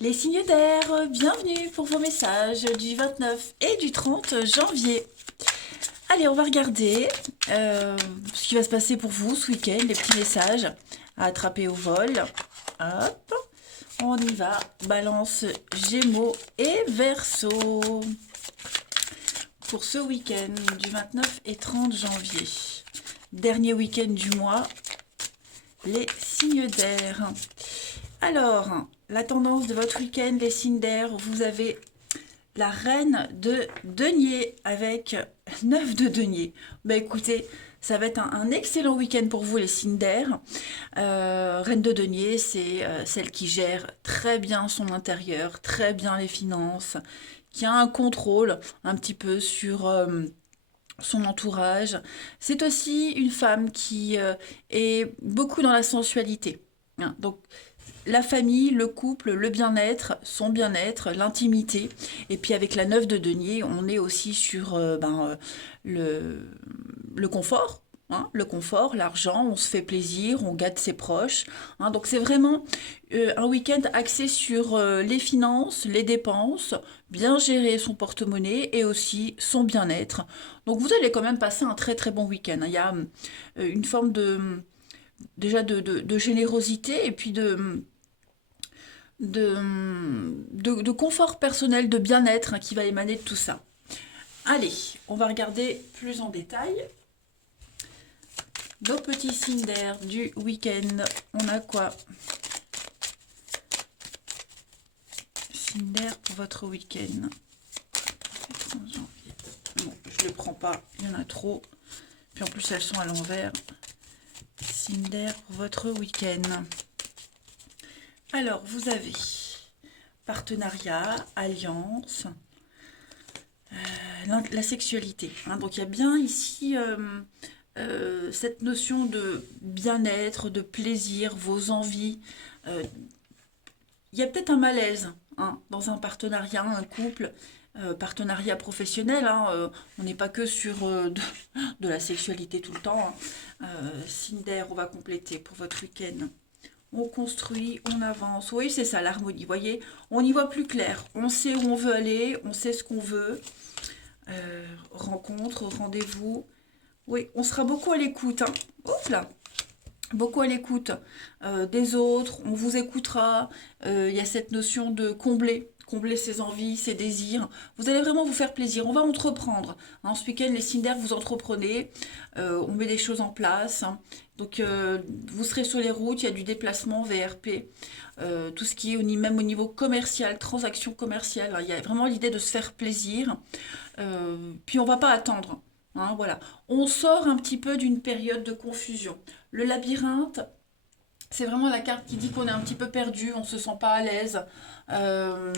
Les signes d'air, bienvenue pour vos messages du 29 et du 30 janvier. Allez, on va regarder ce qui va se passer pour vous ce week-end, les petits messages à attraper au vol. Hop, on y va. Balance, Gémeaux et Verseau pour ce week-end du 29 et 30 janvier. Dernier week-end du mois, les signes d'air. Alors, la tendance de votre week-end, les signes d'air, vous avez la reine de denier avec 9 de denier. Bah écoutez, ça va être un excellent week-end pour vous les signes d'air. Reine de denier, c'est celle qui gère très bien son intérieur, très bien les finances, qui a un contrôle un petit peu sur son entourage. C'est aussi une femme qui est beaucoup dans la sensualité. Hein. Donc la famille, le couple, le bien-être, son bien-être, l'intimité. Et puis avec la 9 de denier, on est aussi sur le confort. Hein, le confort, l'argent, on se fait plaisir, on gâte ses proches. Hein, donc c'est vraiment un week-end axé sur les finances, les dépenses, bien gérer son porte-monnaie et aussi son bien-être. Donc vous allez quand même passer un très très bon week-end. Hein. Il y a une forme de déjà de générosité et puis de confort personnel, de bien-être hein, qui va émaner de tout ça. Allez, on va regarder plus en détail nos petits signes d'air du week-end. On a quoi? Signe d'air pour votre week-end. Bon, je ne les prends pas, il y en a trop. Puis en plus, elles sont à l'envers. Signe d'air pour votre week-end. Alors, vous avez partenariat, alliance, la sexualité. Hein. Donc, il y a bien ici cette notion de bien-être, de plaisir, vos envies. Il y a peut-être un malaise hein, dans un partenariat, un couple, partenariat professionnel. Hein, on n'est pas que sur de la sexualité tout le temps. Hein. Signe d'air, on va compléter pour votre week-end. On construit, on avance. Oui, c'est ça l'harmonie. Vous voyez, on y voit plus clair. On sait où on veut aller, on sait ce qu'on veut. Rencontre, rendez-vous. Oui, on sera beaucoup à l'écoute. Hein. Ouf là, beaucoup à l'écoute des autres. On vous écoutera. Il y a cette notion de combler ses envies, ses désirs. Vous allez vraiment vous faire plaisir. On va entreprendre. Hein, ce week-end, les signes d'air, vous entreprenez. On met des choses en place. Hein. Donc, vous serez sur les routes. Il y a du déplacement, VRP. Tout ce qui est même au niveau commercial, transaction commerciale. Hein, il y a vraiment l'idée de se faire plaisir. Puis, on va pas attendre. Hein, voilà. On sort un petit peu d'une période de confusion. Le labyrinthe, c'est vraiment la carte qui dit qu'on est un petit peu perdu, on se sent pas à l'aise. Euh,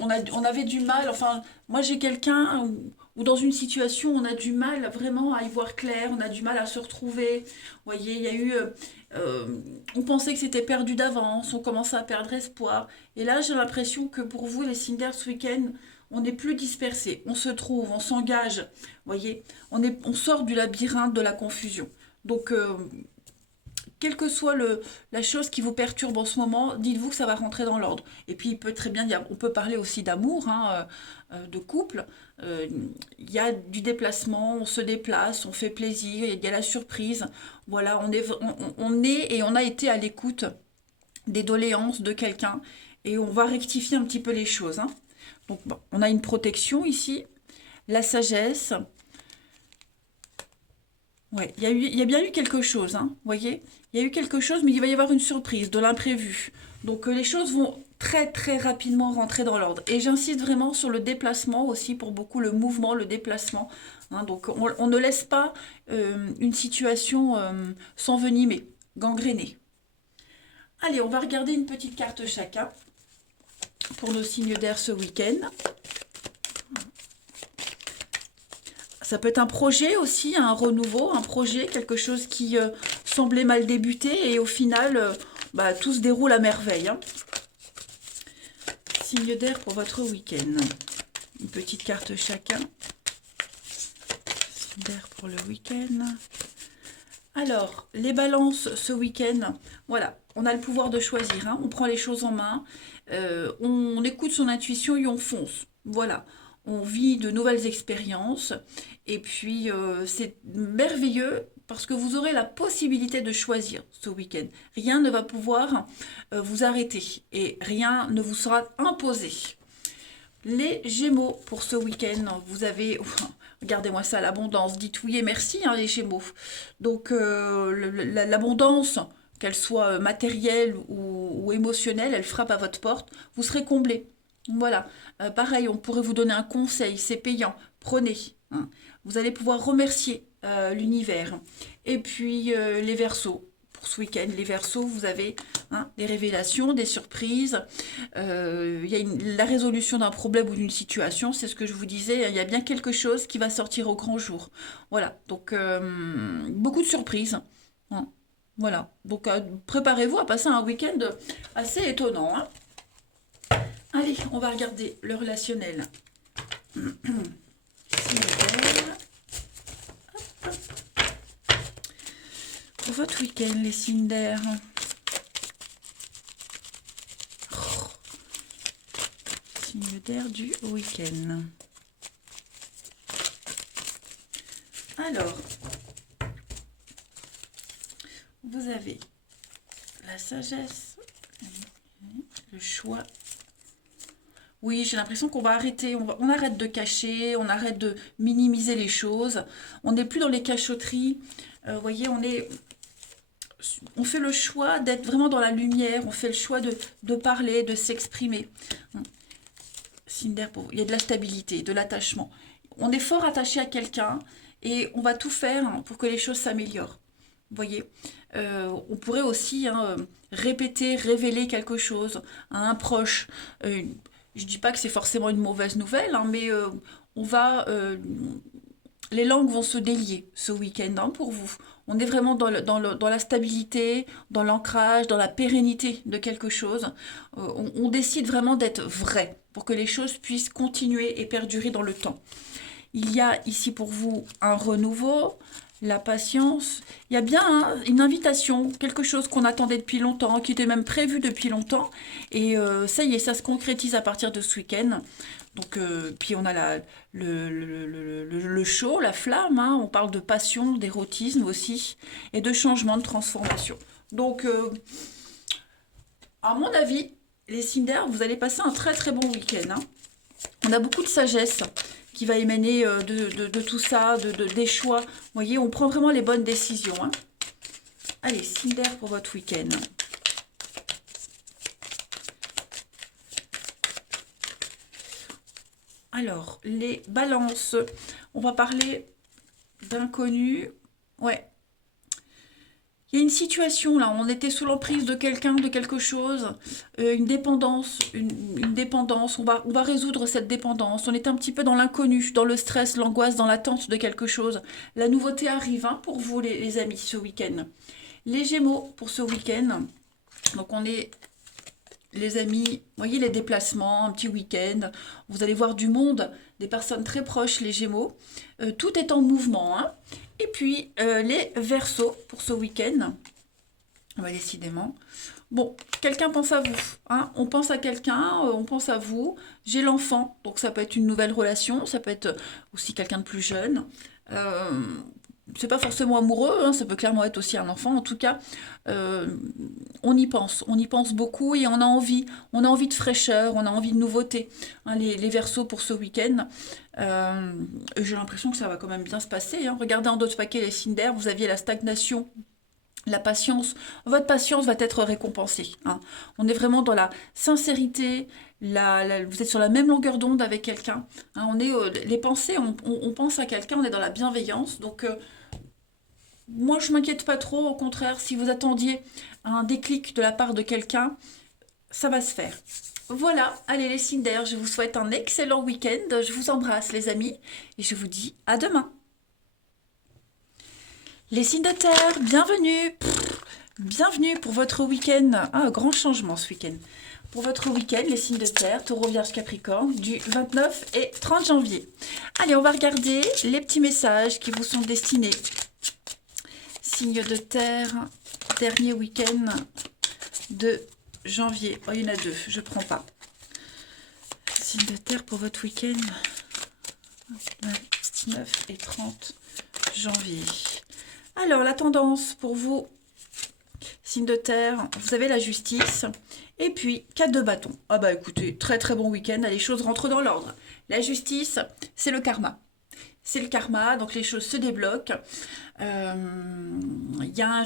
on avait du mal, enfin, moi j'ai quelqu'un où dans une situation on a du mal vraiment à y voir clair, on a du mal à se retrouver. Vous voyez, il y a eu. On pensait que c'était perdu d'avance, on commençait à perdre espoir. Et là j'ai l'impression que pour vous, les signes d'air ce week-end, on est plus dispersé, on se trouve, on s'engage. Vous voyez, on sort du labyrinthe de la confusion. Donc, quelle que soit la chose qui vous perturbe en ce moment, dites-vous que ça va rentrer dans l'ordre. Et puis, il peut très bien, on peut parler aussi d'amour, hein, de couple. Euh, Il y a du déplacement, on se déplace, on fait plaisir, il y a la surprise. Voilà, on est et on a été à l'écoute des doléances de quelqu'un et on va rectifier un petit peu les choses. Hein. Donc, bon, on a une protection ici, la sagesse. Ouais, il y a bien eu quelque chose, hein, vous voyez? Il y a eu quelque chose, mais il va y avoir une surprise, de l'imprévu. Donc les choses vont très très rapidement rentrer dans l'ordre. Et j'insiste vraiment sur le déplacement aussi, pour beaucoup, le mouvement, le déplacement. Hein. Donc on ne laisse pas une situation s'envenimer, gangréner. Allez, on va regarder une petite carte chacun pour nos signes d'air ce week-end. Ça peut être un projet aussi, un renouveau, un projet, quelque chose qui semblait mal débuté et au final, bah, tout se déroule à merveille. Hein. Signe d'air pour votre week-end. Une petite carte chacun. Signe d'air pour le week-end. Alors, les balances ce week-end, voilà, on a le pouvoir de choisir, hein, on prend les choses en main, on écoute son intuition et on fonce. Voilà, on vit de nouvelles expériences et puis c'est merveilleux parce que vous aurez la possibilité de choisir ce week-end. Rien ne va pouvoir vous arrêter et rien ne vous sera imposé. Les Gémeaux pour ce week-end, vous avez, regardez-moi ça, l'abondance, dites oui et merci, hein, les Gémeaux. Donc l'abondance, qu'elle soit matérielle ou émotionnelle, elle frappe à votre porte, vous serez comblé. Voilà. Pareil, on pourrait vous donner un conseil, c'est payant, prenez, hein. Vous allez pouvoir remercier l'univers. Et puis les Verseaux. Pour ce week-end, les Verseaux, vous avez des révélations, des surprises. Il y a la résolution d'un problème ou d'une situation, c'est ce que je vous disais. Il y a bien quelque chose qui va sortir au grand jour. Voilà, donc beaucoup de surprises, hein. Voilà, donc préparez-vous à passer un week-end assez étonnant, hein. Allez, on va regarder le relationnel. Pour votre week-end, les signes d'air. Signe d'air du week-end. Alors, vous avez la sagesse, le choix. Oui, j'ai l'impression qu'on va arrêter, on arrête de cacher, on arrête de minimiser les choses. On n'est plus dans les cachotteries. Vous voyez, on fait le choix d'être vraiment dans la lumière, on fait le choix de parler, de s'exprimer. Cinder, il y a de la stabilité, de l'attachement. On est fort attaché à quelqu'un et on va tout faire pour que les choses s'améliorent. Vous voyez, on pourrait aussi répéter, révéler quelque chose à un proche. Je ne dis pas que c'est forcément une mauvaise nouvelle, hein, mais les langues vont se délier ce week-end, hein, pour vous. On est vraiment dans la stabilité, dans l'ancrage, dans la pérennité de quelque chose. On décide vraiment d'être vrai pour que les choses puissent continuer et perdurer dans le temps. Il y a ici pour vous un renouveau, la patience. Il y a bien une invitation, quelque chose qu'on attendait depuis longtemps, qui était même prévu depuis longtemps. Et ça y est, ça se concrétise à partir de ce week-end. Donc, puis on a le chaud, la flamme, hein. On parle de passion, d'érotisme aussi, et de changement, de transformation. Donc, à mon avis, les signes d'air, vous allez passer un très très bon week-end, hein. On a beaucoup de sagesse qui va émaner de tout ça, des choix. Vous voyez, on prend vraiment les bonnes décisions, hein. Allez, signe d'air pour votre week-end. Alors, les balances. On va parler d'inconnu. Ouais. Il y a une situation là, on était sous l'emprise de quelqu'un, de quelque chose, une dépendance, une dépendance, on va résoudre cette dépendance. On est un petit peu dans l'inconnu, dans le stress, l'angoisse, dans l'attente de quelque chose. La nouveauté arrive, hein, pour vous les amis ce week-end. Les Gémeaux pour ce week-end, donc on est les amis, vous voyez les déplacements, un petit week-end, vous allez voir du monde, des personnes très proches, les Gémeaux. Tout est en mouvement, hein. Et puis les Verseaux pour ce week-end, décidément. Bon, quelqu'un pense à vous, hein. On pense à quelqu'un, on pense à vous. J'ai l'enfant, donc ça peut être une nouvelle relation, ça peut être aussi quelqu'un de plus jeune. C'est pas forcément amoureux, hein, ça peut clairement être aussi un enfant. En tout cas, on y pense beaucoup et on a envie de fraîcheur, on a envie de nouveauté, hein, les Verseaux pour ce week-end. J'ai l'impression que ça va quand même bien se passer, hein. Regardez en d'autres paquets les signes d'air, vous aviez la stagnation, la patience. Votre patience va être récompensée, hein. On est vraiment dans la sincérité, vous êtes sur la même longueur d'onde avec quelqu'un, hein. Les pensées, on pense à quelqu'un, on est dans la bienveillance. Donc, moi, je m'inquiète pas trop. Au contraire, si vous attendiez un déclic de la part de quelqu'un, ça va se faire. Voilà, allez les signes d'air, je vous souhaite un excellent week-end. Je vous embrasse les amis et je vous dis à demain. Les signes de terre, bienvenue. Bienvenue pour votre week-end. Un grand changement ce week-end. Pour votre week-end, les signes de terre, Taureau, Vierge, Capricorne, du 29 et 30 janvier. Allez, on va regarder les petits messages qui vous sont destinés. Signe de terre, dernier week-end de janvier. Oh, il y en a deux, je prends pas. Signe de terre pour votre week-end 29 et 30 janvier. Alors, la tendance pour vous, signe de terre, vous avez la justice. Et puis, 4 de bâton. Ah bah écoutez, très très bon week-end, les choses rentrent dans l'ordre. La justice, c'est le karma. C'est le karma, donc les choses se débloquent. Il y a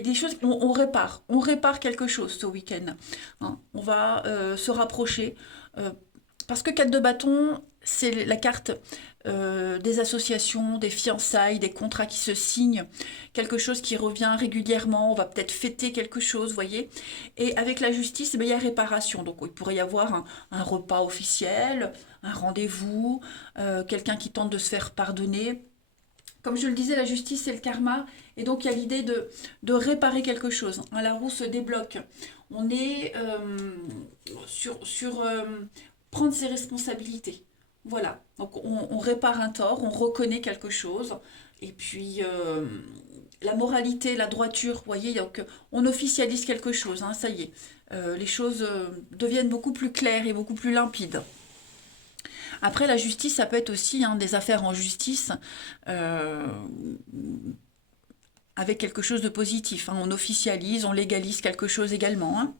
des choses, on répare quelque chose ce week-end. Hein. On va se rapprocher. Parce que 4 de bâton, c'est la carte des associations, des fiançailles, des contrats qui se signent, quelque chose qui revient régulièrement, on va peut-être fêter quelque chose, vous voyez. Et avec la justice, il y a réparation. Donc il pourrait y avoir un repas officiel, un rendez-vous, quelqu'un qui tente de se faire pardonner. Comme je le disais, la justice, c'est le karma. Et donc, il y a l'idée de réparer quelque chose. Hein, la roue se débloque. On est sur prendre ses responsabilités. Voilà. Donc, on répare un tort, on reconnaît quelque chose. Et puis, la moralité, la droiture, vous voyez, donc, on officialise quelque chose. Hein, ça y est. Les choses deviennent beaucoup plus claires et beaucoup plus limpides. Après, la justice, ça peut être aussi des affaires en justice avec quelque chose de positif. Hein. On officialise, on légalise quelque chose également. Hein.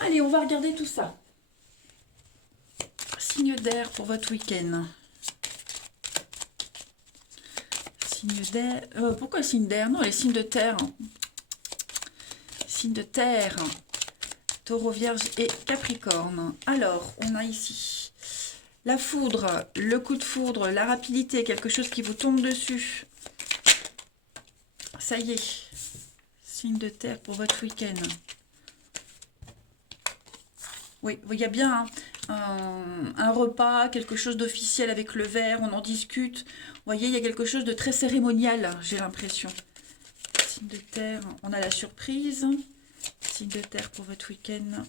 Allez, on va regarder tout ça. Signe d'air pour votre week-end. Signe d'air. Pourquoi signe d'air? Non, les signes de terre. Signe de terre. Taureau, Vierge et Capricorne. Alors, on a ici la foudre, le coup de foudre, la rapidité, quelque chose qui vous tombe dessus. Ça y est, signe de terre pour votre week-end. Oui, il y a bien un repas, quelque chose d'officiel avec le verre, on en discute. Vous voyez, il y a quelque chose de très cérémonial, j'ai l'impression. Signe de terre, on a la surprise. Signe de terre pour votre week-end.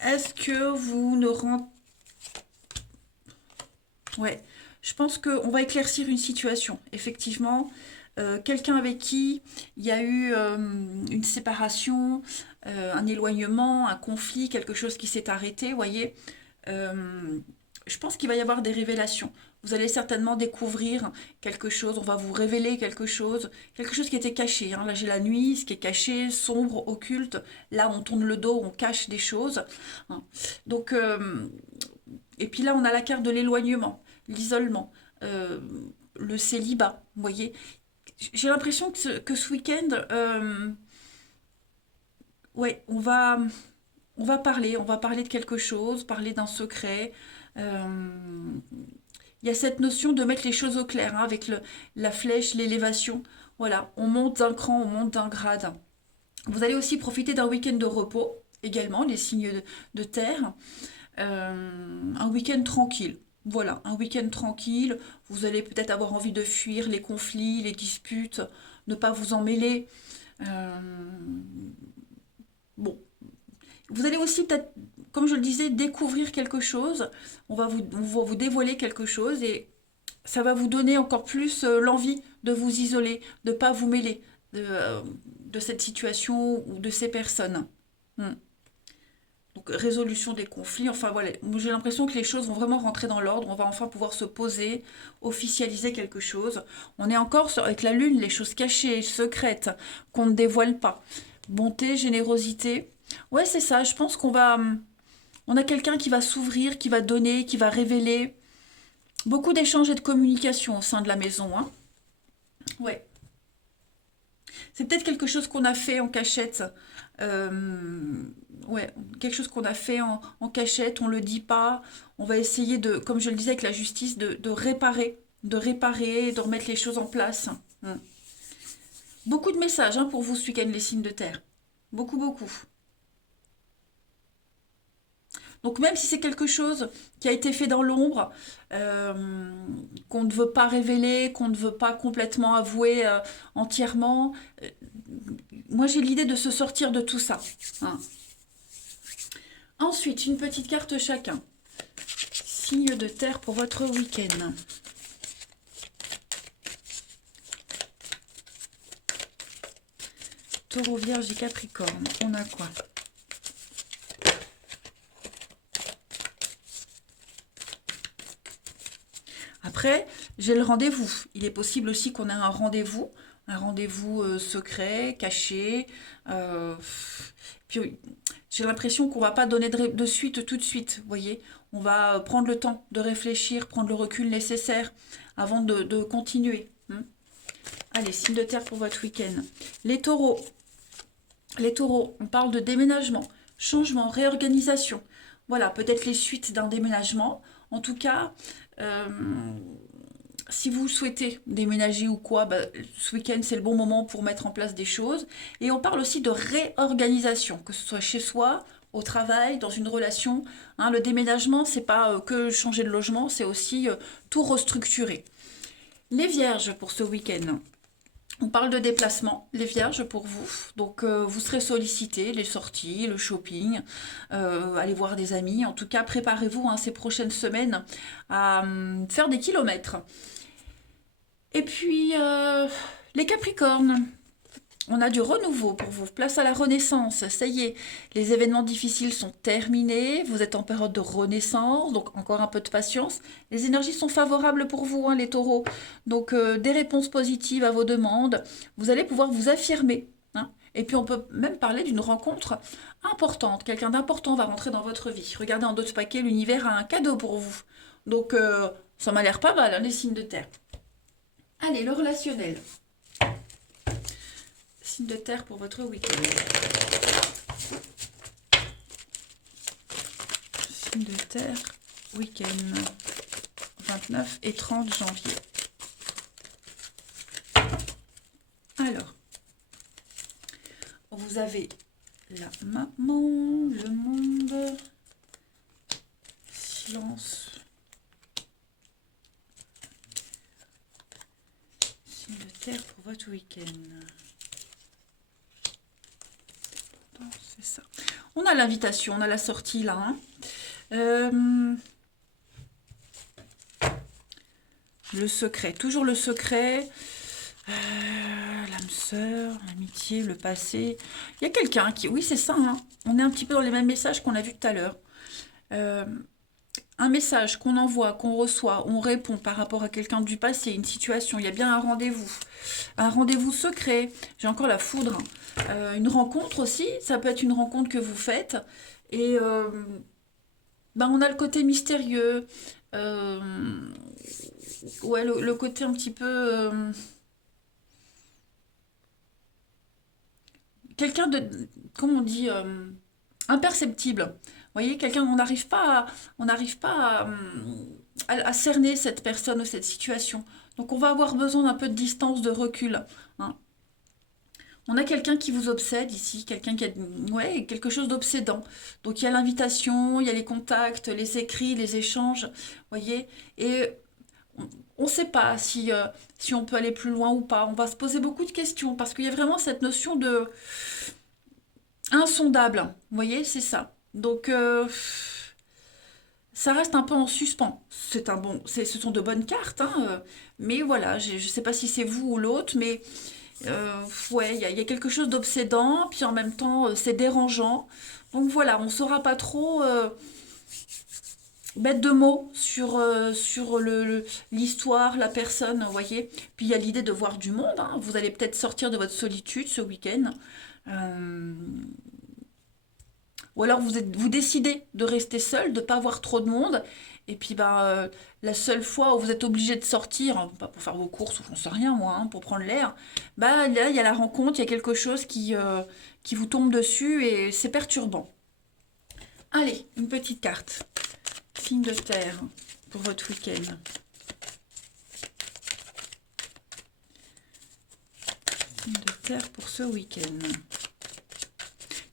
Est-ce que vous ne rentrez... Ouais, je pense qu'on va éclaircir une situation. Effectivement, quelqu'un avec qui il y a eu une séparation, un éloignement, un conflit, quelque chose qui s'est arrêté, vous voyez. Je pense qu'il va y avoir des révélations. Vous allez certainement découvrir quelque chose, on va vous révéler quelque chose qui était caché. Hein. Là, j'ai la nuit, ce qui est caché, sombre, occulte. Là, on tourne le dos, on cache des choses. Hein. Donc, et puis là, on a la carte de l'éloignement, l'isolement, le célibat, vous voyez. J'ai l'impression que ce week-end, ouais, on va parler de quelque chose, parler d'un secret. Il y a cette notion de mettre les choses au clair, hein, avec la flèche, l'élévation. Voilà, on monte d'un cran, on monte d'un grade. Vous allez aussi profiter d'un week-end de repos, également, les signes de terre. Un week-end tranquille. Voilà, un week-end tranquille. Vous allez peut-être avoir envie de fuir les conflits, les disputes, ne pas vous en mêler. Bon, vous allez aussi peut-être, comme je le disais, découvrir quelque chose. On va vous dévoiler quelque chose et ça va vous donner encore plus l'envie de vous isoler, de ne pas vous mêler de cette situation ou de ces personnes. Hmm. Donc, résolution des conflits, enfin voilà, j'ai l'impression que les choses vont vraiment rentrer dans l'ordre, on va enfin pouvoir se poser, officialiser quelque chose. On est encore avec la lune, les choses cachées, secrètes, qu'on ne dévoile pas. Bonté, générosité. Ouais, c'est ça, je pense on a quelqu'un qui va s'ouvrir, qui va donner, qui va révéler. Beaucoup d'échanges et de communication au sein de la maison, hein. Ouais. C'est peut-être quelque chose qu'on a fait en cachette. Ouais, quelque chose qu'on a fait en cachette, on ne le dit pas. On va essayer de, comme je le disais avec la justice, de réparer, de remettre les choses en place. Beaucoup de messages hein, pour vous ce week-end, les signes de terre. Beaucoup, beaucoup. Donc même si c'est quelque chose qui a été fait dans l'ombre, qu'on ne veut pas révéler, qu'on ne veut pas complètement avouer entièrement, moi j'ai l'idée de se sortir de tout ça. Hein. Ensuite, une petite carte chacun. Signe de terre pour votre week-end. Taureau, Vierge et Capricorne, on a quoi? Après, j'ai le rendez-vous. Il est possible aussi qu'on ait un rendez-vous secret, caché. euh, Puis j'ai l'impression qu'on va pas donner de suite tout de suite. Vous voyez, on va prendre le temps de réfléchir, prendre le recul nécessaire avant de continuer. Allez, signe de terre pour votre week-end. Les taureaux. Les taureaux, on parle de déménagement, changement, réorganisation. Voilà, peut-être les suites d'un déménagement. En tout cas, euh, si vous souhaitez déménager ou quoi, bah, ce week-end, c'est le bon moment pour mettre en place des choses. Et on parle aussi de réorganisation, que ce soit chez soi, au travail, dans une relation. Hein, le déménagement, c'est pas que changer de logement, c'est aussi tout restructurer. Les vierges pour ce week-end. On parle de déplacement, les vierges pour vous. Donc vous serez sollicités, les sorties, le shopping, aller voir des amis. En tout cas, préparez-vous ces prochaines semaines à faire des kilomètres. Et puis, les Capricornes, on a du renouveau pour vous. Place à la renaissance. Ça y est, les événements difficiles sont terminés. Vous êtes en période de renaissance, donc encore un peu de patience. Les énergies sont favorables pour vous, les taureaux. Donc, des réponses positives à vos demandes. Vous allez pouvoir vous affirmer. Et puis, on peut même parler d'une rencontre importante. Quelqu'un d'important va rentrer dans votre vie. Regardez en dos de paquet, l'univers a un cadeau pour vous. Donc, ça m'a l'air pas mal, les signes de terre. Allez, le relationnel. Signe de terre pour votre week-end. Signe de terre, week-end. 29 et 30 janvier. Alors, vous avez la maman, le monde, silence. Signe de terre pour votre week-end. C'est ça. On a l'invitation, on a la sortie là. Le secret, toujours le secret. L'âme sœur, l'amitié, le passé. Il y a quelqu'un qui... Oui, c'est ça. On est un petit peu dans les mêmes messages qu'on a vus tout à l'heure. Un message qu'on envoie, qu'on reçoit, on répond par rapport à quelqu'un du passé, une situation, il y a bien un rendez-vous secret, j'ai encore la foudre, une rencontre aussi, ça peut être une rencontre que vous faites, et on a le côté mystérieux, ouais, le côté un petit peu... quelqu'un de, comment on dit, imperceptible. Vous voyez, quelqu'un, on n'arrive pas à cerner cette personne ou cette situation. Donc, on va avoir besoin d'un peu de distance, de recul. On a quelqu'un qui vous obsède ici, quelqu'un qui a quelque chose d'obsédant. Donc, il y a l'invitation, il y a les contacts, les écrits, les échanges. Vous voyez, et on ne sait pas si on peut aller plus loin ou pas. On va se poser beaucoup de questions parce qu'il y a vraiment cette notion de insondable. Vous voyez, c'est ça. Donc, ça reste un peu en suspens. Ce sont de bonnes cartes, mais voilà, je ne sais pas si c'est vous ou l'autre, mais ouais, il y a quelque chose d'obsédant, puis en même temps, c'est dérangeant. Donc voilà, on ne saura pas trop mettre de mots sur l'histoire, la personne, vous voyez. Puis il y a l'idée de voir du monde. Vous allez peut-être sortir de votre solitude ce week-end. Ou alors vous décidez de rester seul, de ne pas voir trop de monde. Et puis la seule fois où vous êtes obligé de sortir, pas pour faire vos courses ou j'en sais rien moi, pour prendre l'air, là il y a la rencontre, il y a quelque chose qui vous tombe dessus et c'est perturbant. Allez, une petite carte. Signe de terre pour votre week-end. Signe de terre pour ce week-end.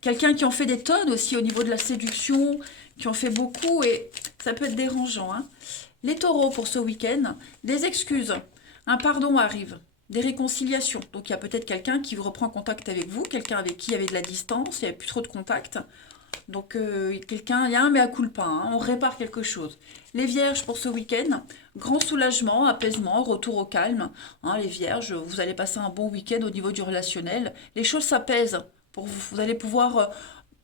Quelqu'un qui en fait des tonnes aussi au niveau de la séduction, qui en fait beaucoup et ça peut être dérangeant. Les taureaux pour ce week-end, des excuses, un pardon arrive, des réconciliations. Donc il y a peut-être quelqu'un qui reprend contact avec vous, quelqu'un avec qui il y avait de la distance, il n'y avait plus trop de contact. Donc, quelqu'un, il y a un mea culpa, hein, on répare quelque chose. Les vierges pour ce week-end, grand soulagement, apaisement, retour au calme. Hein, les vierges, vous allez passer un bon week-end au niveau du relationnel. Les choses s'apaisent pour vous. Vous allez pouvoir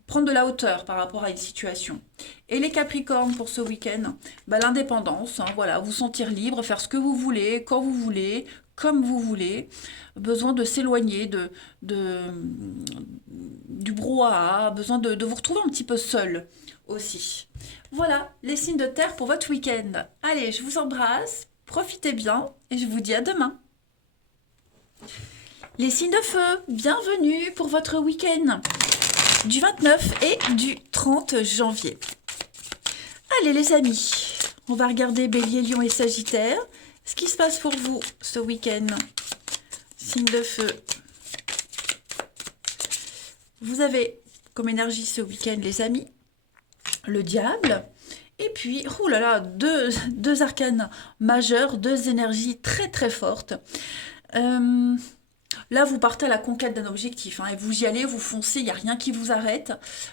prendre de la hauteur par rapport à une situation. Et les Capricornes pour ce week-end, bah, l'indépendance, hein, voilà, vous sentir libre, faire ce que vous voulez, quand vous voulez, comme vous voulez. Besoin de s'éloigner de, du brouhaha, besoin de vous retrouver un petit peu seul aussi. Voilà les signes de terre pour votre week-end. Allez, je vous embrasse, profitez bien et je vous dis à demain. Les signes de feu, bienvenue pour votre week-end du 29 et du 30 janvier. Allez les amis, on va regarder Bélier, Lion et Sagittaire. Ce qui se passe pour vous ce week-end. Signe de feu. Vous avez comme énergie ce week-end les amis, le diable. Et puis, oh là là, deux arcanes majeurs, deux énergies très très fortes. Là, vous partez à la conquête d'un objectif, hein, et vous y allez, vous foncez, il n'y a rien qui vous arrête.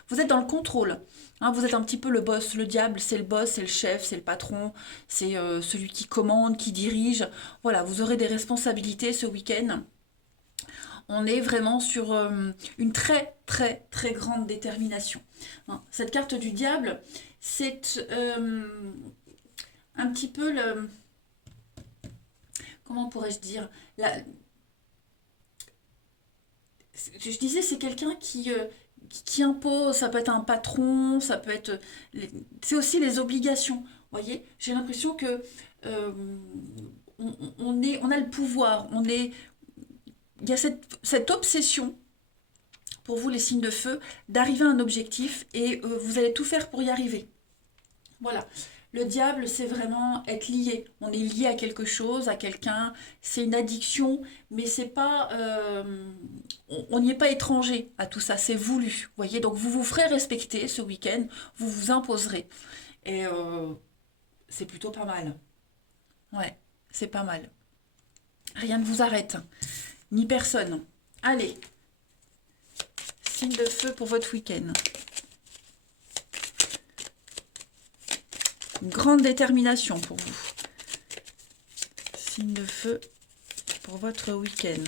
Vous êtes dans le contrôle. Hein, vous êtes un petit peu le boss. Le diable, c'est le boss, c'est le chef, c'est le patron, c'est celui qui commande, qui dirige. Voilà, vous aurez des responsabilités ce week-end. On est vraiment sur une très très très grande détermination. Hein, cette carte du diable, c'est un petit peu le... Comment pourrais-je dire je disais, c'est quelqu'un qui impose, ça peut être un patron, ça peut être... C'est aussi les obligations. Vous voyez, j'ai l'impression que euh, on a le pouvoir, il y a cette obsession, pour vous les signes de feu, d'arriver à un objectif et vous allez tout faire pour y arriver. Voilà. Le diable, c'est vraiment être lié. On est lié à quelque chose, à quelqu'un. C'est une addiction, mais c'est pas, on n'y est pas étranger à tout ça. C'est voulu. Vous voyez, donc vous vous ferez respecter ce week-end. Vous vous imposerez. Et c'est plutôt pas mal. Ouais, c'est pas mal. Rien ne vous arrête, ni personne. Allez, signe de feu pour votre week-end. Une grande détermination pour vous. Signe de feu pour votre week-end.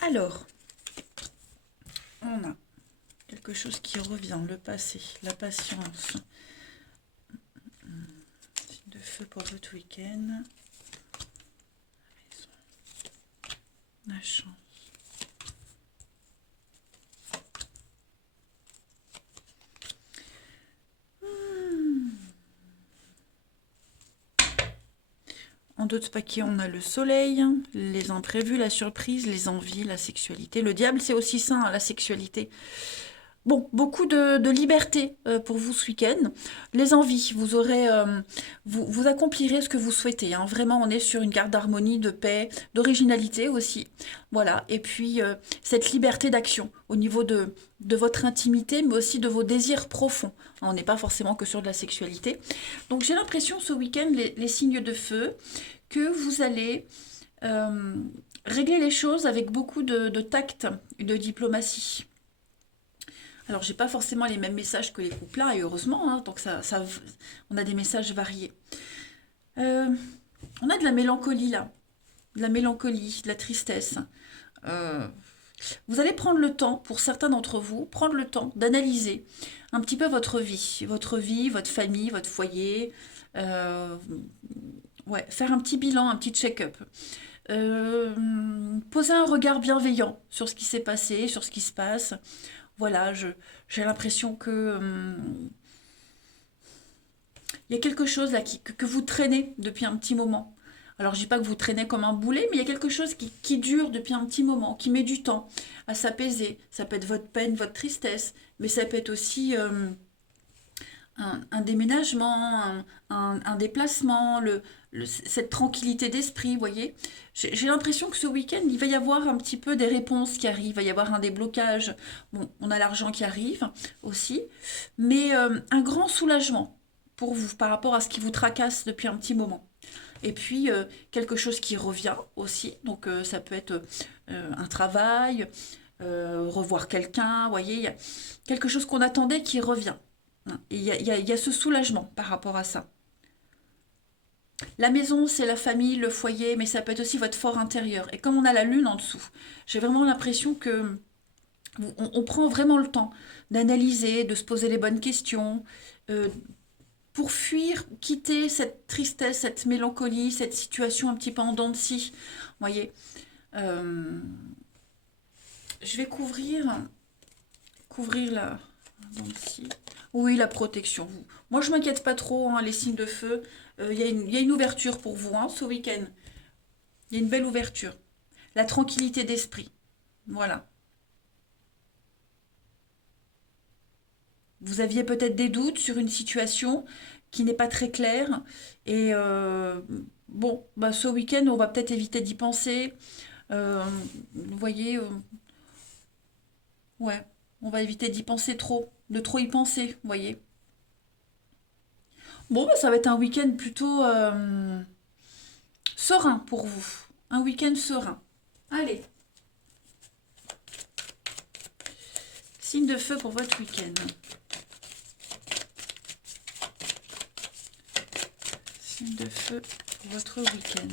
Alors, on a quelque chose qui revient, le passé, la patience. Signe de feu pour votre week-end. La chance. En d'autres paquets, on a le soleil, les imprévus, la surprise, les envies, la sexualité. Le diable, c'est aussi ça, hein, la sexualité. Bon, beaucoup de liberté pour vous ce week-end. Les envies, vous aurez, vous accomplirez ce que vous souhaitez. Hein. Vraiment, on est sur une carte d'harmonie, de paix, d'originalité aussi. Voilà. Et puis, cette liberté d'action au niveau de votre intimité, mais aussi de vos désirs profonds. Hein, on n'est pas forcément que sur de la sexualité. Donc, j'ai l'impression ce week-end, les signes de feu, que vous allez régler les choses avec beaucoup de tact et de diplomatie. Alors, j'ai pas forcément les mêmes messages que les couples-là, et heureusement, hein, donc on a des messages variés. Euh, on a de la mélancolie là, de la mélancolie, de la tristesse. Euh, vous allez prendre le temps, pour certains d'entre vous, prendre le temps d'analyser un petit peu votre vie, votre famille, votre foyer. Euh, ouais, faire un petit bilan, un petit check-up. Euh, Poser un regard bienveillant sur ce qui s'est passé, sur ce qui se passe. Voilà, j'ai l'impression que il y a quelque chose là que vous traînez depuis un petit moment. Alors, je dis pas que vous traînez comme un boulet, mais il y a quelque chose qui dure depuis un petit moment, qui met du temps à s'apaiser. Ça peut être votre peine, votre tristesse, mais ça peut être aussi un déménagement, un déplacement, cette tranquillité d'esprit, vous voyez. J'ai l'impression que ce week-end, il va y avoir un petit peu des réponses qui arrivent, il va y avoir un déblocage. Bon, on a l'argent qui arrive aussi, mais un grand soulagement pour vous par rapport à ce qui vous tracasse depuis un petit moment. Et puis, quelque chose qui revient aussi. Donc, ça peut être un travail, revoir quelqu'un. Vous voyez, il y a quelque chose qu'on attendait qui revient. Hein. Et il y a ce soulagement par rapport à ça. La maison, c'est la famille, le foyer, mais ça peut être aussi votre fort intérieur. Et comme on a la lune en dessous, j'ai vraiment l'impression que on prend vraiment le temps d'analyser, de se poser les bonnes questions, euh, pour fuir, quitter cette tristesse, cette mélancolie, cette situation un petit peu en dents de scie. Vous voyez, Euh, je vais couvrir la dents de scie. Oui, la protection. Moi, je m'inquiète pas trop, hein, les signes de feu. Il y a une ouverture pour vous, hein, ce week-end. Il y a une belle ouverture. La tranquillité d'esprit. Voilà. Vous aviez peut-être des doutes sur une situation qui n'est pas très claire. Et bon, bah, ce week-end, on va peut-être éviter d'y penser. Euh, vous voyez, ouais, on va éviter d'y penser trop, de trop y penser, vous voyez. Bon, bah, ça va être un week-end plutôt serein pour vous. Un week-end serein. Allez, signe de feu pour votre week-end. Signe de feu pour votre week-end.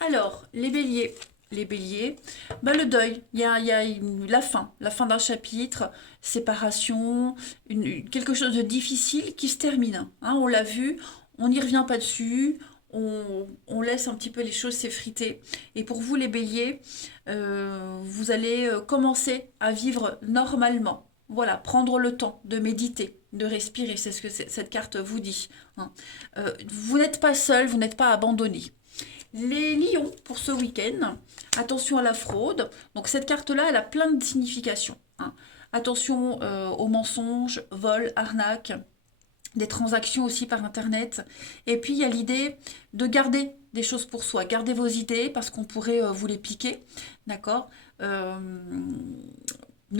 Alors, les béliers. Les béliers, bah, le deuil, la fin d'un chapitre, séparation, quelque chose de difficile qui se termine. Hein, on l'a vu, on n'y revient pas dessus, on laisse un petit peu les choses s'effriter. Et pour vous, les béliers, vous allez commencer à vivre normalement. Voilà, prendre le temps de méditer, de respirer, c'est ce que cette carte vous dit. Hein. Vous n'êtes pas seul, vous n'êtes pas abandonné. Les lions pour ce week-end, attention à la fraude. Donc cette carte-là, elle a plein de significations. Hein. Attention aux mensonges, vols, arnaques, des transactions aussi par Internet. Et puis il y a l'idée de garder des choses pour soi. Gardez vos idées parce qu'on pourrait vous les piquer. D'accord. Ne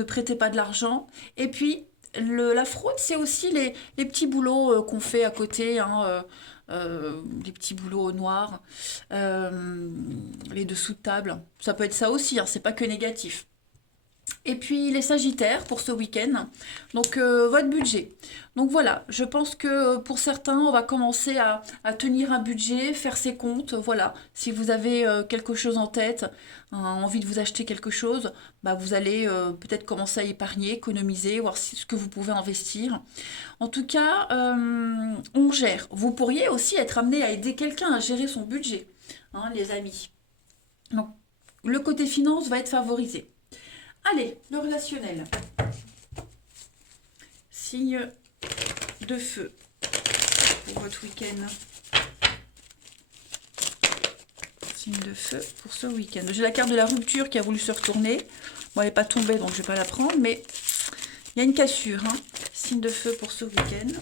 prêtez pas de l'argent. Et puis la fraude, c'est aussi les petits boulots qu'on fait à côté. Hein, les petits boulots au noir, les dessous de table. Ça peut être ça aussi, hein, c'est pas que négatif. Et puis les Sagittaires pour ce week-end, donc votre budget. Donc voilà, je pense que pour certains, on va commencer à tenir un budget, faire ses comptes. Voilà, si vous avez quelque chose en tête, envie de vous acheter quelque chose, bah, vous allez peut-être commencer à épargner, économiser, voir ce que vous pouvez investir. En tout cas, on gère. Vous pourriez aussi être amené à aider quelqu'un à gérer son budget, hein, les amis. Donc le côté finance va être favorisé. Allez, le relationnel. Signe de feu pour votre week-end. Signe de feu pour ce week-end. J'ai la carte de la rupture qui a voulu se retourner. Bon, elle n'est pas tombée, donc je ne vais pas la prendre, mais il y a une cassure. Hein. Signe de feu pour ce week-end.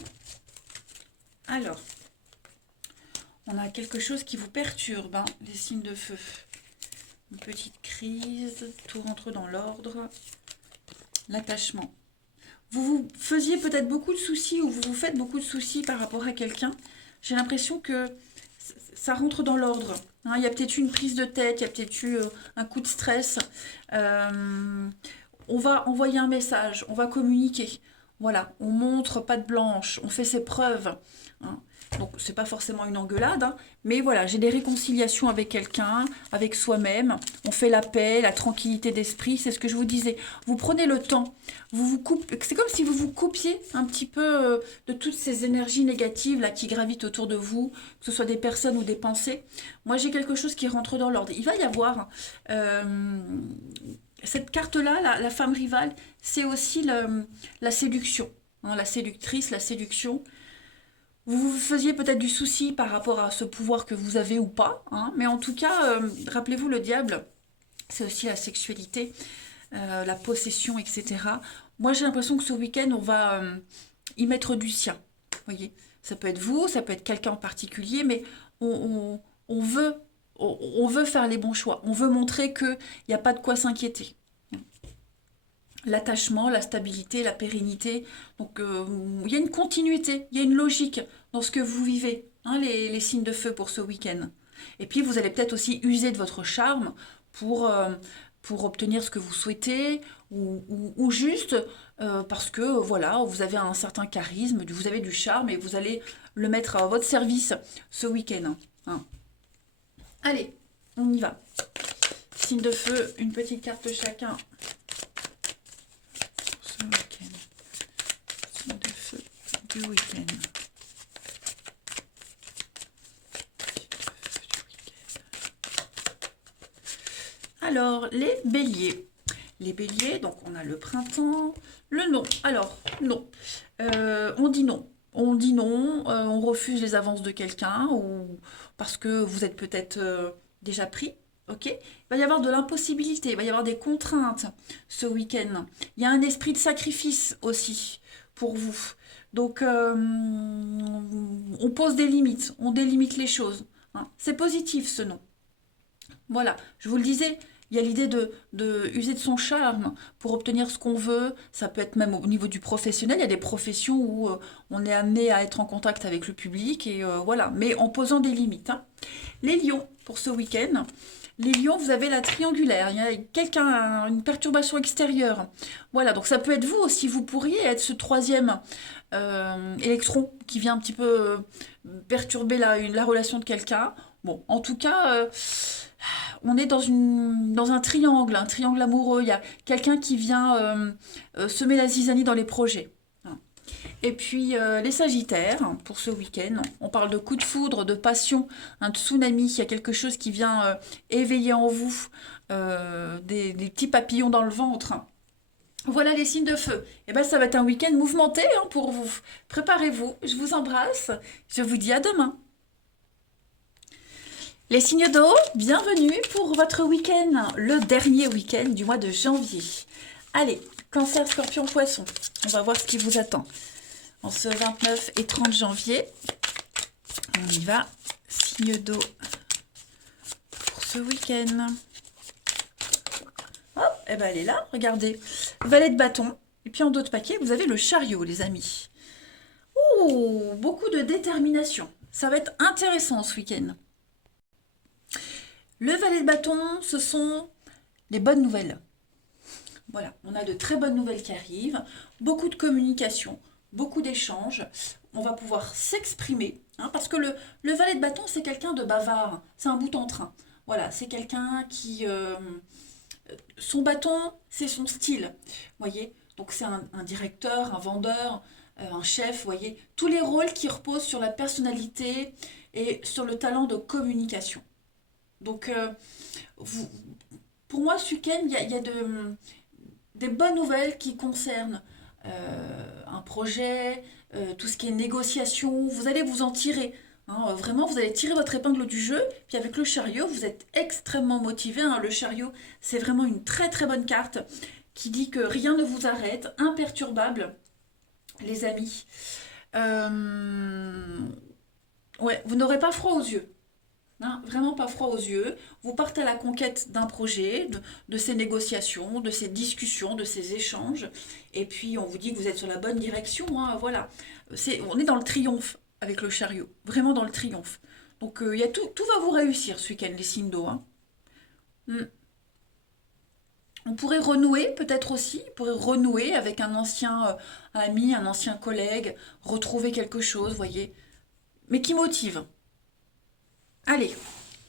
Alors, on a quelque chose qui vous perturbe, hein, les signes de feu. Une petite crise, tout rentre dans l'ordre. L'attachement. Vous vous faisiez peut-être beaucoup de soucis ou vous vous faites beaucoup de soucis par rapport à quelqu'un. J'ai l'impression que ça rentre dans l'ordre. Hein, il y a peut-être eu une prise de tête, il y a peut-être eu un coup de stress. On va envoyer un message, on va communiquer. Voilà, on montre patte blanche, on fait ses preuves. Hein. Donc, c'est pas forcément une engueulade, hein, mais voilà, j'ai des réconciliations avec quelqu'un, avec soi-même. On fait la paix, la tranquillité d'esprit, c'est ce que je vous disais. Vous prenez le temps, c'est comme si vous vous coupiez un petit peu de toutes ces énergies négatives là qui gravitent autour de vous, que ce soit des personnes ou des pensées. Moi, j'ai quelque chose qui rentre dans l'ordre. Il va y avoir cette carte-là, la femme rivale, c'est aussi la séduction, hein, la séductrice, la séduction. Vous vous faisiez peut-être du souci par rapport à ce pouvoir que vous avez ou pas, hein, mais en tout cas, rappelez-vous, le diable, c'est aussi la sexualité, la possession, etc. Moi, j'ai l'impression que ce week-end, on va y mettre du sien. Vous voyez, ça peut être vous, ça peut être quelqu'un en particulier, mais on veut, on veut faire les bons choix. On veut montrer qu'il n'y a pas de quoi s'inquiéter. l'attachement, la stabilité, la pérennité. Donc, il y a une continuité, il y a une logique dans ce que vous vivez, hein, les signes de feu pour ce week-end. Et puis, vous allez peut-être aussi user de votre charme pour, euh, pour obtenir ce que vous souhaitez, ou juste parce que, voilà, vous avez un certain charisme, vous avez du charme, et vous allez le mettre à votre service ce week-end, hein. Allez, on y va. Signe de feu, une petite carte chacun. Ce week-end. Signe de feu du week-end. Alors, les béliers. Les béliers, donc on a le printemps, le non. Alors, non. On dit non. On dit non, on refuse les avances de quelqu'un, ou parce que vous êtes peut-être déjà pris. Ok? Il va y avoir de l'impossibilité, il va y avoir des contraintes ce week-end. Il y a un esprit de sacrifice aussi pour vous. Donc, on pose des limites, on délimite les choses, hein. C'est positif ce non. Voilà, je vous le disais, il y a l'idée de user de son charme pour obtenir ce qu'on veut. Ça peut être même au niveau du professionnel. Il y a des professions où on est amené à être en contact avec le public et voilà, mais en posant des limites, hein. Les lions, pour ce week-end. Les lions, vous avez la triangulaire. Il y a quelqu'un, une perturbation extérieure. Voilà, donc ça peut être vous aussi. Vous pourriez être ce troisième électron qui vient un petit peu perturber la relation de quelqu'un. Bon, en tout cas, on est dans un triangle amoureux. Il y a quelqu'un qui vient semer la zizanie dans les projets. Et puis les Sagittaires, pour ce week-end, on parle de coup de foudre, de passion, un tsunami, il y a quelque chose qui vient éveiller en vous des petits papillons dans le ventre. Voilà les signes de feu. Et ben ça va être un week-end mouvementé, hein, pour vous. Préparez-vous, je vous embrasse, je vous dis à demain. Les signes d'eau, bienvenue pour votre week-end, le dernier week-end du mois de janvier. Allez, Cancer, Scorpion, Poisson, on va voir ce qui vous attend. En ce 29 et 30 janvier, on y va. Signe d'eau pour ce week-end. Oh, eh ben elle est là, regardez. Valet de bâton. Et puis en dos de paquet, vous avez le chariot, les amis. Ouh, beaucoup de détermination. Ça va être intéressant ce week-end. Le valet de bâton, ce sont les bonnes nouvelles. Voilà, on a de très bonnes nouvelles qui arrivent, beaucoup de communication, beaucoup d'échanges. On va pouvoir s'exprimer, hein, parce que le valet de bâton, c'est quelqu'un de bavard, c'est un bout en train. Voilà, c'est quelqu'un qui... son bâton, c'est son style, voyez. Donc c'est un directeur, un vendeur, un chef, voyez. Tous les rôles qui reposent sur la personnalité et sur le talent de communication. Donc, vous, pour moi, ce week-end, il y a des bonnes nouvelles qui concernent un projet, tout ce qui est négociation. Vous allez vous en tirer, hein. Vraiment, vous allez tirer votre épingle du jeu. Puis avec le chariot, vous êtes extrêmement motivé, hein. Le chariot, c'est vraiment une très très bonne carte qui dit que rien ne vous arrête, imperturbable, les amis. Euh, ouais, vous n'aurez pas froid aux yeux. Hein, vraiment pas froid aux yeux. Vous partez à la conquête d'un projet, de ces négociations, de ces discussions, de ces échanges. Et puis on vous dit que vous êtes sur la bonne direction, hein, voilà. On est dans le triomphe avec le chariot. Vraiment dans le triomphe. Donc il y a tout va vous réussir ce week-end, les signes d'eau, hein. Mm. On pourrait renouer peut-être aussi, on pourrait renouer avec un ancien ami, un ancien collègue, retrouver quelque chose, voyez, mais qui motive. Allez,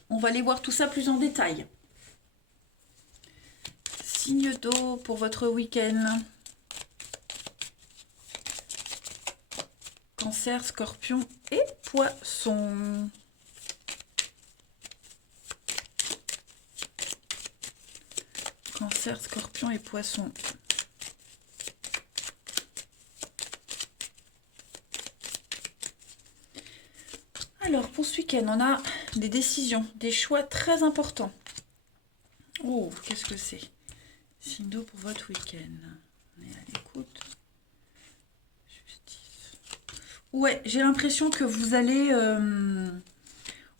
on va aller voir tout ça plus en détail. Signe d'eau pour votre week-end. Cancer, Scorpion et Poisson. Cancer, Scorpion et Poisson. Alors, pour ce week-end, on a des décisions, des choix très importants. Oh, qu'est-ce que c'est? Signe d'eau pour votre week-end. On est à l'écoute. Justice. Ouais, j'ai l'impression que vous allez...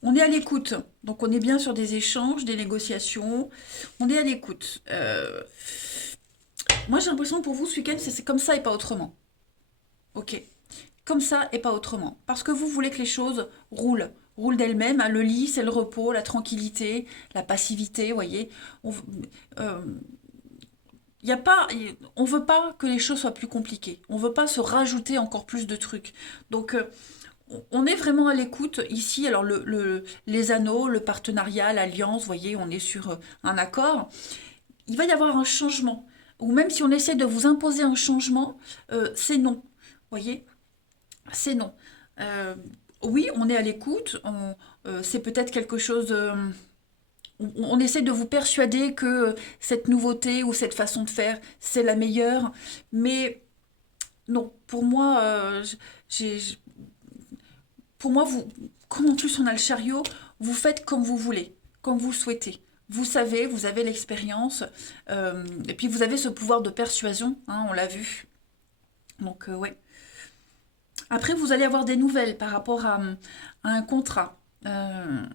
on est à l'écoute. Donc, on est bien sur des échanges, des négociations. On est à l'écoute. Moi, j'ai l'impression que pour vous, ce week-end, c'est comme ça et pas autrement. Ok. Comme ça et pas autrement. Parce que vous voulez que les choses roulent d'elles-mêmes, hein. Le lit, c'est le repos, la tranquillité, la passivité, vous voyez. On, euh, y a pas, on veut pas que les choses soient plus compliquées. On veut pas se rajouter encore plus de trucs. Donc, on est vraiment à l'écoute ici. Alors, les anneaux, le partenariat, l'alliance, vous voyez, on est sur un accord. Il va y avoir un changement. Ou même si on essaie de vous imposer un changement, c'est non. Vous voyez, c'est non. Euh, oui, on est à l'écoute. C'est peut-être quelque chose. On essaie de vous persuader que cette nouveauté ou cette façon de faire, c'est la meilleure. Mais non, pour moi, j'ai- pour moi, vous, comme en plus on a le chariot, vous faites comme vous voulez, comme vous souhaitez. Vous savez, vous avez l'expérience, et puis vous avez ce pouvoir de persuasion, hein, on l'a vu. Donc, ouais. Après, vous allez avoir des nouvelles par rapport à un contrat. Un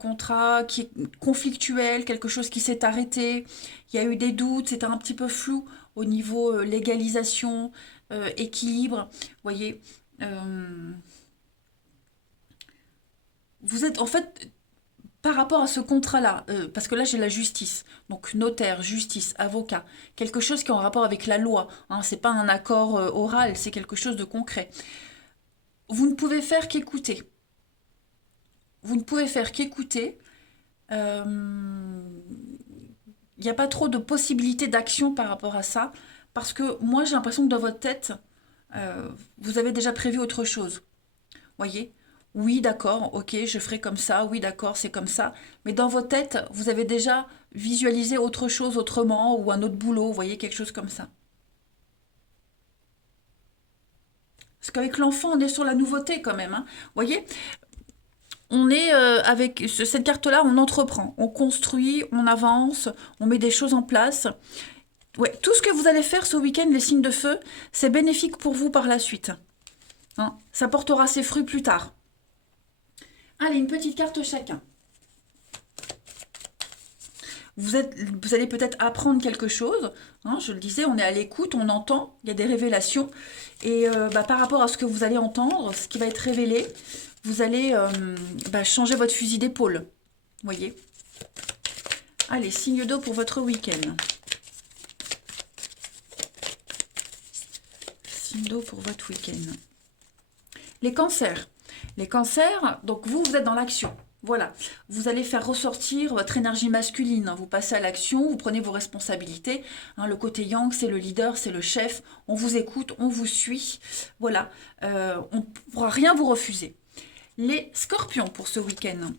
contrat qui est conflictuel, quelque chose qui s'est arrêté. Il y a eu des doutes, c'était un petit peu flou au niveau légalisation, équilibre. Vous voyez, euh, vous êtes en fait par rapport à ce contrat-là, parce que là j'ai la justice, donc notaire, justice, avocat, quelque chose qui est en rapport avec la loi. Hein, c'est pas un accord oral, c'est quelque chose de concret. Vous ne pouvez faire qu'écouter. Vous ne pouvez faire qu'écouter. Euh, Il n'y a pas trop de possibilités d'action par rapport à ça, parce que moi j'ai l'impression que dans votre tête, vous avez déjà prévu autre chose. Voyez? Oui, d'accord, ok, je ferai comme ça, oui, d'accord, c'est comme ça. Mais dans votre tête, vous avez déjà visualisé autre chose autrement, ou un autre boulot, vous voyez, quelque chose comme ça. Parce qu'avec l'enfant, on est sur la nouveauté quand même, hein. Vous voyez? On est avec cette carte-là, on entreprend, on construit, on avance, on met des choses en place. Ouais, tout ce que vous allez faire ce week-end, les signes de feu, c'est bénéfique pour vous par la suite, hein. Ça portera ses fruits plus tard. Allez, une petite carte chacun. Vous allez peut-être apprendre quelque chose, hein, je le disais, on est à l'écoute, on entend, il y a des révélations. Et par rapport à ce que vous allez entendre, ce qui va être révélé, vous allez changer votre fusil d'épaule. Vous voyez? Allez, signe d'eau pour votre week-end. Signe d'eau pour votre week-end. Les cancers. Les cancers, donc vous, vous êtes dans l'action. Voilà, vous allez faire ressortir votre énergie masculine, hein. Vous passez à l'action, vous prenez vos responsabilités, hein. Le côté yang, c'est le leader, c'est le chef. On vous écoute, on vous suit. Voilà, on ne pourra rien vous refuser. Les scorpions pour ce week-end.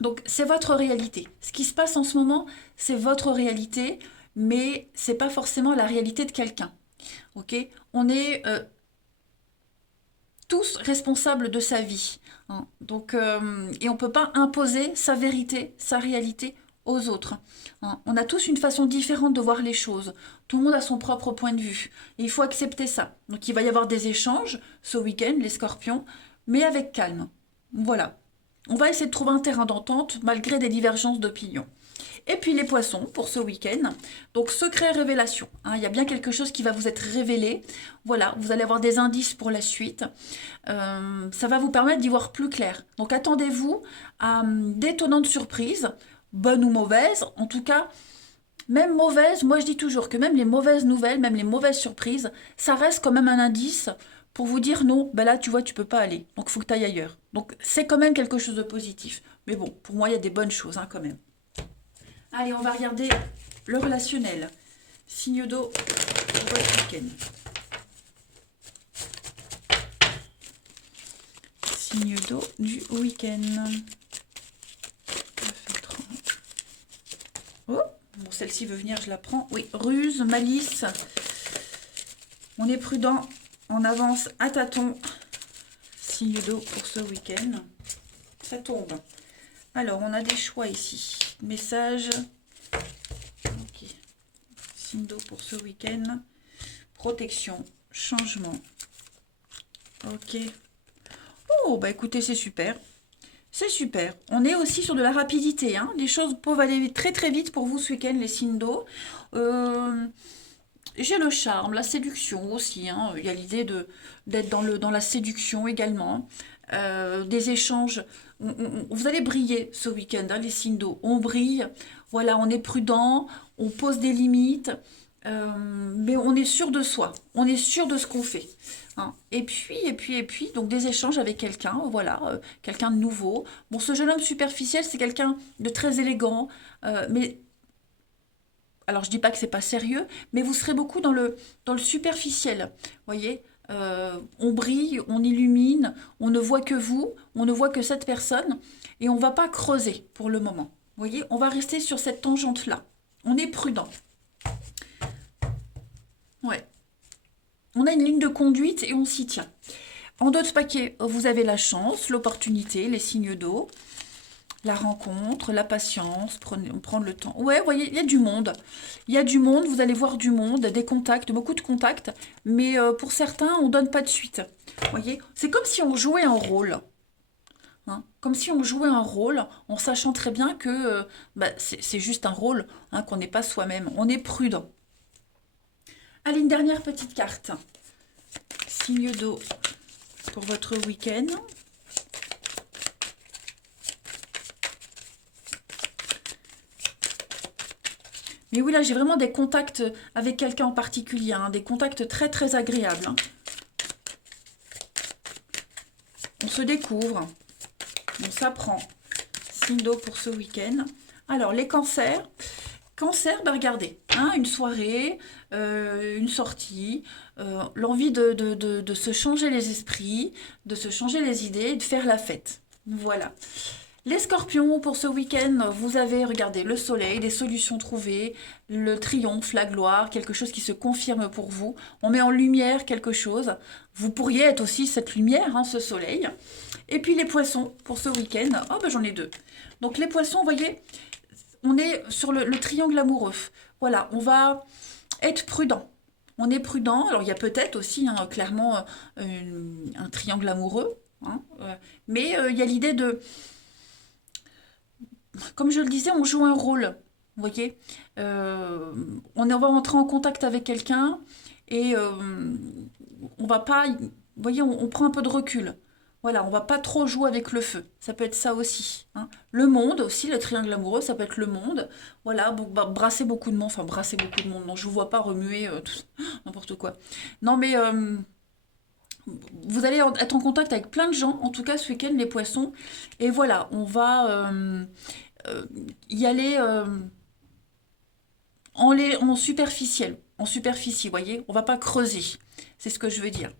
Donc, c'est votre réalité. Ce qui se passe en ce moment, c'est votre réalité, mais c'est pas forcément la réalité de quelqu'un. Ok? On est tous responsables de sa vie, hein. Donc, et on ne peut pas imposer sa vérité, sa réalité aux autres, hein. On a tous une façon différente de voir les choses. Tout le monde a son propre point de vue. Et il faut accepter ça. Donc il va y avoir des échanges ce week-end, les scorpions, mais avec calme. Voilà. On va essayer de trouver un terrain d'entente malgré des divergences d'opinion. Et puis les poissons pour ce week-end. Donc secret révélation, hein, il y a bien quelque chose qui va vous être révélé. Voilà, vous allez avoir des indices pour la suite. Ça va vous permettre d'y voir plus clair. Donc attendez-vous à d'étonnantes surprises, bonnes ou mauvaises. En tout cas, même mauvaises, moi je dis toujours que même les mauvaises nouvelles, même les mauvaises surprises, ça reste quand même un indice pour vous dire non, ben là tu vois, tu peux pas aller. Donc il faut que tu ailles ailleurs. Donc c'est quand même quelque chose de positif. Mais bon, pour moi, il y a des bonnes choses, hein, quand même. Allez, on va regarder le relationnel. Signe d'eau pour votre week-end. Signe d'eau du week-end. Oh, bon, celle-ci veut venir, je la prends. Oui, ruse, malice. On est prudent, on avance à tâtons. Signe d'eau pour ce week-end. Ça tombe. Alors, on a des choix ici. Message. Ok. Signe d'eau pour ce week-end. Protection. Changement. Ok. Oh, bah écoutez, c'est super. C'est super. On est aussi sur de la rapidité, hein. Les choses peuvent aller très très vite pour vous ce week-end, les signes d'eau. Euh, j'ai le charme, la séduction aussi, hein. Il y a l'idée de d'être dans la séduction également. Des échanges. Vous allez briller ce week-end, hein, les signes d'eau. On brille, voilà, on est prudent, on pose des limites, mais on est sûr de soi, on est sûr de ce qu'on fait, hein. Et puis, donc des échanges avec quelqu'un, voilà, quelqu'un de nouveau. Bon, ce jeune homme superficiel, c'est quelqu'un de très élégant, mais alors je dis pas que c'est pas sérieux, mais vous serez beaucoup dans le superficiel, voyez. On brille, on illumine, on ne voit que vous, on ne voit que cette personne, et on va pas creuser pour le moment. Vous voyez, on va rester sur cette tangente-là. On est prudent. Ouais. On a une ligne de conduite et on s'y tient. En d'autres paquets, vous avez la chance, l'opportunité, les signes d'eau, la rencontre, la patience, prendre le temps. Ouais, vous voyez, il y a du monde. Il y a du monde, vous allez voir du monde, des contacts, beaucoup de contacts, mais pour certains, on donne pas de suite. Vous voyez, c'est comme si on jouait un rôle, hein. Comme si on jouait un rôle en sachant très bien que bah, c'est juste un rôle, hein, qu'on n'est pas soi-même. On est prudent. Allez, une dernière petite carte. Signe d'eau pour votre week-end. Mais oui, là, j'ai vraiment des contacts avec quelqu'un en particulier, hein, des contacts très très agréables, hein. On se découvre, on s'apprend. Signe d'eau pour ce week-end. Alors, les cancers. Cancer, bah regardez, hein, une soirée, une sortie, l'envie de se changer les esprits, de se changer les idées, de faire la fête. Voilà. Les scorpions, pour ce week-end, vous avez, regardez, le soleil, des solutions trouvées, le triomphe, la gloire, quelque chose qui se confirme pour vous. On met en lumière quelque chose. Vous pourriez être aussi cette lumière, hein, ce soleil. Et puis les poissons, pour ce week-end, oh ben j'en ai deux. Donc les poissons, vous voyez, on est sur le triangle amoureux. Voilà, on va être prudent. On est prudent. Alors il y a peut-être aussi, hein, clairement, un triangle amoureux, hein, mais il y a l'idée de, comme je le disais, on joue un rôle. Vous voyez. On va rentrer en contact avec quelqu'un et on va pas, vous voyez, on prend un peu de recul. Voilà, on va pas trop jouer avec le feu. Ça peut être ça aussi, hein. Le monde aussi, le triangle amoureux, ça peut être le monde. Voilà, brasser beaucoup de monde, enfin brasser beaucoup de monde. Non, je vous vois pas remuer n'importe quoi. Non, mais vous allez être en contact avec plein de gens, en tout cas ce week-end, les poissons. Et voilà, on va euh, y aller en superficiel, en superficie, vous voyez. On va pas creuser, c'est ce que je veux dire.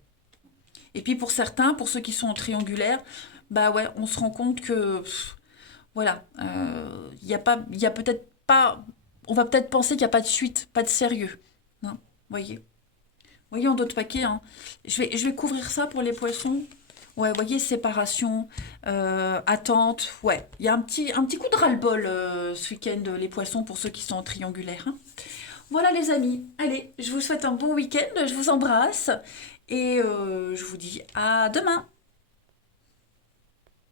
Et puis pour certains, pour ceux qui sont en triangulaire, bah ouais, on se rend compte que voilà, il y a peut-être pas, on va peut-être penser qu'il n'y a pas de suite, pas de sérieux, hein, voyez. Voyez en d'autres paquets, hein. Je vais couvrir ça pour les poissons. Ouais, voyez, séparation, attente, ouais. Il y a un petit coup de ras-le-bol ce week-end, les poissons, pour ceux qui sont en triangulaire, hein. Voilà les amis, allez, je vous souhaite un bon week-end, je vous embrasse et je vous dis à demain.